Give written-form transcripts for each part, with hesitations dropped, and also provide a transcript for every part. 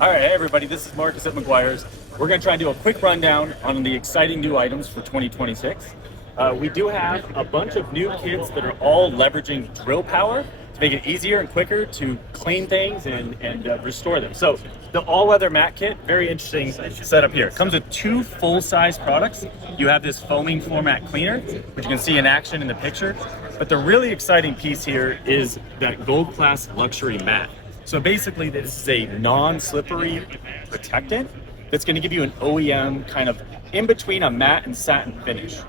All right, hey everybody, this is Markus at Meguiars. We're going to try and do a quick rundown on the exciting new items for 2026. We do have a bunch of new kits that are all leveraging drill power to make it easier and quicker to clean things and restore them. So the all-weather mat kit, very interesting setup here. It comes with two full-size products. You have this foaming floor mat cleaner, which you can see in action in the picture. But the really exciting piece here is that gold class luxury mat. So basically, this is a non-slippery protectant that's going to give you an OEM kind of in between a matte and satin finish.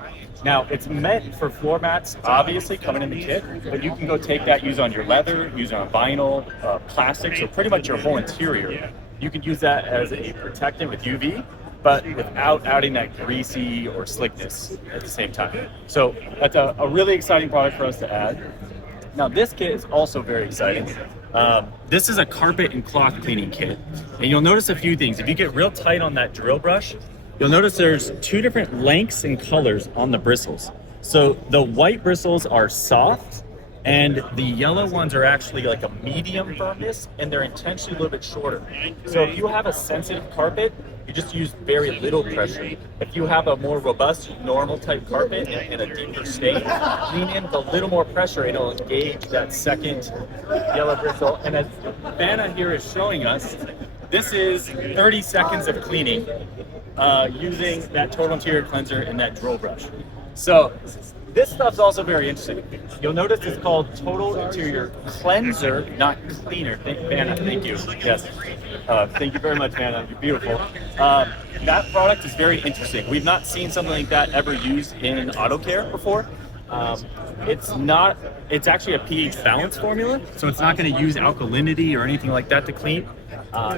Now, it's meant for floor mats, obviously, coming in the kit, but you can go take that, use on your leather, use on vinyl, plastic, so pretty much your whole interior. You can use that as a protectant with UV, but without adding that greasy or slickness at the same time. So that's a really exciting product for us to add. Now, this kit is also very exciting. This is a carpet and cloth cleaning kit. And you'll notice a few things. If you get real tight on that drill brush, you'll notice there's two different lengths and colors on the bristles. So the white bristles are soft, and the yellow ones are actually like a medium firmness, and they're intentionally a little bit shorter. So if you have a sensitive carpet, you just use very little pressure. If you have a more robust, normal type carpet and a deeper stain, lean in with a little more pressure, it'll engage that second yellow bristle. And as Vanna here is showing us, this is 30 seconds of cleaning using that total interior cleanser and that drill brush. So this stuff's also very interesting. You'll notice it's called Total Interior Cleanser, not Cleaner. Vanna, thank you. Yes. Thank you very much, Vanna. You're beautiful. That product is very interesting. We've not seen something like that ever used in auto care before. It's actually a pH balance formula, so it's not going to use alkalinity or anything like that to clean.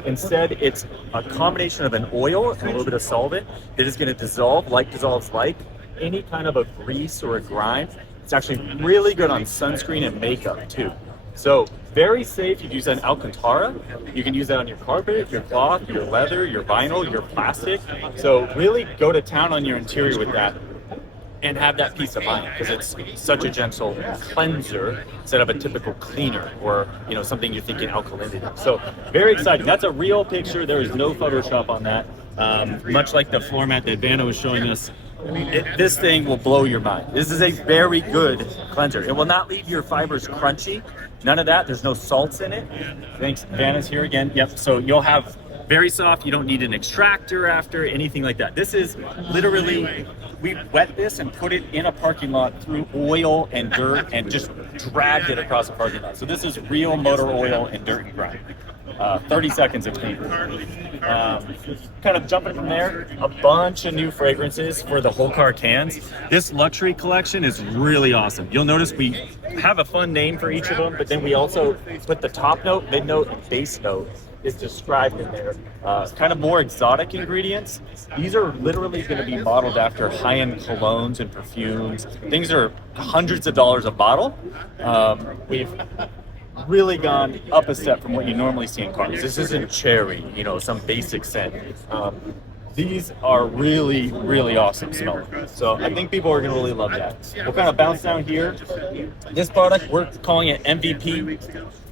Instead, it's a combination of an oil and a little bit of solvent that is going to dissolve like dissolves like any kind of a grease or a grime. It's actually really good on sunscreen and makeup too. So very safe. You can use that in Alcantara. You can use that on your carpet, your cloth, your leather, your vinyl, your plastic. So really go to town on your interior with that and have that peace of mind, because it's such a gentle cleanser instead of a typical cleaner or something you're thinking alkalinity. So very exciting. That's a real picture. There is no Photoshop on that. Much like the floor mat that Vanna was showing us, this thing will blow your mind. This is a very good cleanser. It will not leave your fibers crunchy. None of that. There's no salts in it. Thanks. Vanna's here again. Yep. So you'll have very soft. You don't need an extractor after, anything like that. This is literally, we wet this and put it in a parking lot through oil and dirt and just dragged it across the parking lot. So this is real motor oil and dirt and grime. 30 seconds of clean. Kind of jumping from there, a bunch of new fragrances for the whole car cans. This luxury collection is really awesome. You'll notice we have a fun name for each of them, but then we also put the top note, mid note, and base note is described in there. Kind of more exotic ingredients. These are literally going to be modeled after high-end colognes and perfumes. Things are hundreds of dollars a bottle. We've really gone up a step from what you normally see in cars. This isn't cherry, some basic scent. These are really, really awesome smelling. So I think people are going to really love that. We'll kind of bounce down here. This product, we're calling it MVP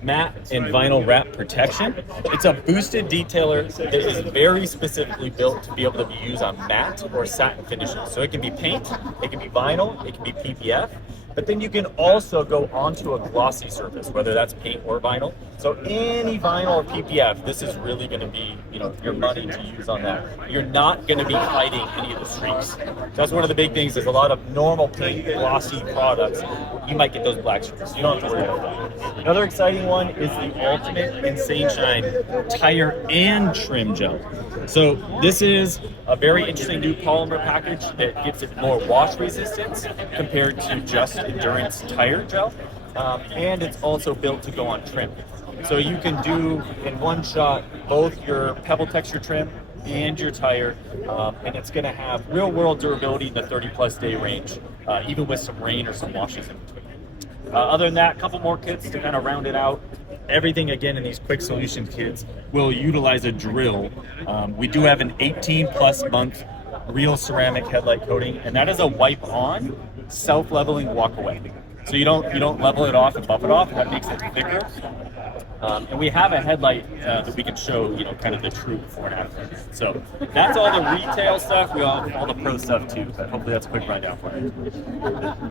Matte and Vinyl Wrap Protection. It's a boosted detailer that is very specifically built to be able to be used on matte or satin finishes. So it can be paint, it can be vinyl, it can be PPF. But then you can also go onto a glossy surface, whether that's paint or vinyl. So any vinyl or PPF, this is really going to be, your money to use on that. You're not going to be fighting any of the streaks. That's one of the big things. There's a lot of normal paint glossy products. You might get those black streaks. You don't have to worry about that. Another exciting one is the Ultimate Insane Shine Tire and Trim Gel. So this is a very interesting new polymer package that gives it more wash resistance compared to just endurance tire gel, and it's also built to go on trim. So you can do in one shot both your pebble texture trim and your tire, and it's going to have real world durability in the 30+ day range, even with some rain or some washes in between. Other than that, a couple more kits to kind of round it out. Everything, again, in these quick solution kits will utilize a drill. We do have an 18+ month real ceramic headlight coating, and that is a wipe on, self-leveling walk away. So you don't level it off and buff it off. That makes it thicker. And we have a headlight that we can show, you know, kind of the true before and after. So that's all the retail stuff. We all the pro stuff too. But hopefully that's a quick rundown for you.